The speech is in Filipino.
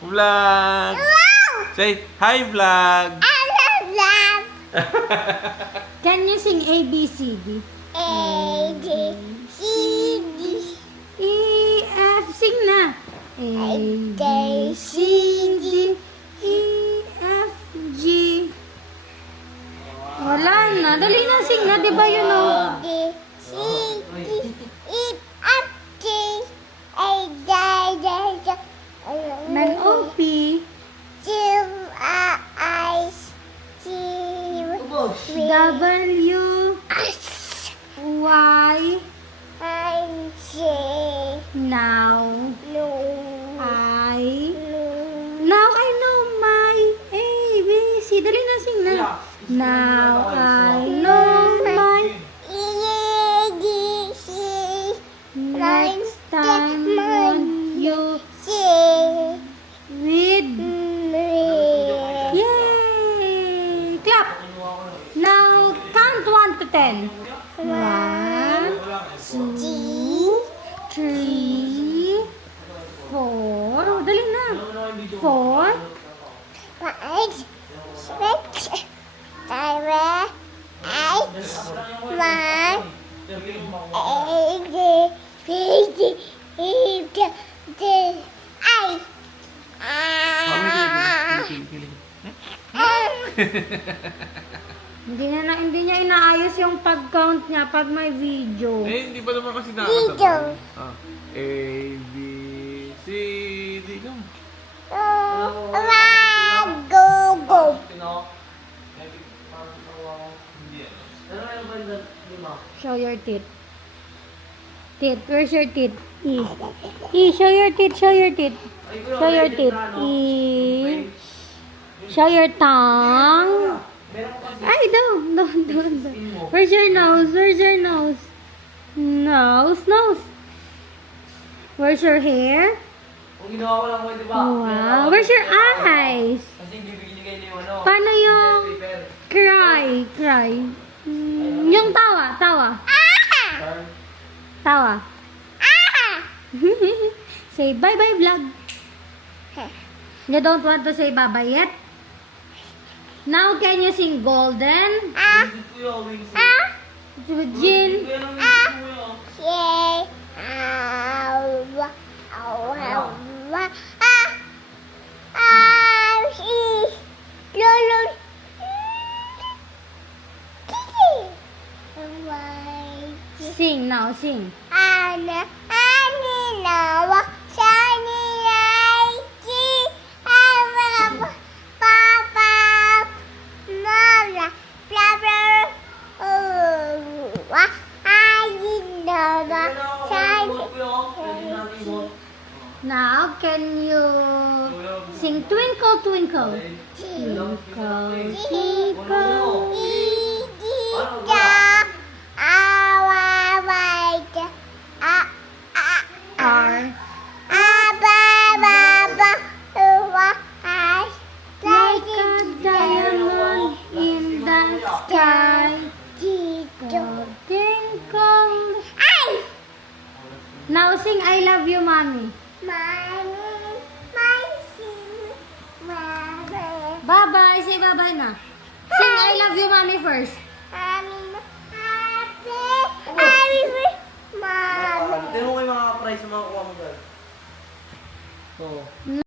Vlog. Say, hi vlog. Can you sing A, B, C, D? A, B, C, D. E, F, sing na. A, B, C, D, E, F, G. Wala na. Dali na, sing na. Di ba yun o? B, C, D, E, F, G, A, D, D, D. Then O, P. Q, R, I, C, W, S, Y. I, J, Now. no, I. no. Now I know my A, B, C. Dali na, sing na. Now I know my. E, D, C, Next time when you C, with. M, Yay! Clap! Now count 1 to 10. 1, 2, 3, 4. Oh, dali na. 4, 5, 6, 7, 8, 1, 8, 8, Hindi niya inaayos yung pag-count niya pag may video. Eh, hindi pa naman kasi Dito. nakakasabay. Ah. A, B, C, D. Come. Go, go. Show your teeth. Teeth. Where's your teeth? E. E. Show your teeth. Show your teeth. Show your teeth. E. Show your tongue. Ay, don't. Where's your nose? Where's your nose? Nose. Nose. Where's your hair? Wow. Where's your eyes? Paano yung cry? Cry. Yung tawa. Tawa. Tawa. Say bye-bye vlog. You don't want to say bye-bye yet? Now can you sing golden? Jin. Sing now, sing. Now can you sing twinkle twinkle? Twinkle twinkle. Are like a diamond in the sky. Twinkle twinkle. Now sing I love you, mommy. Bye-bye. Say bye-bye na. Sing I love you, mommy first. Mama. Tingnan mo kayo mga price na mga kuha mo dyan. So,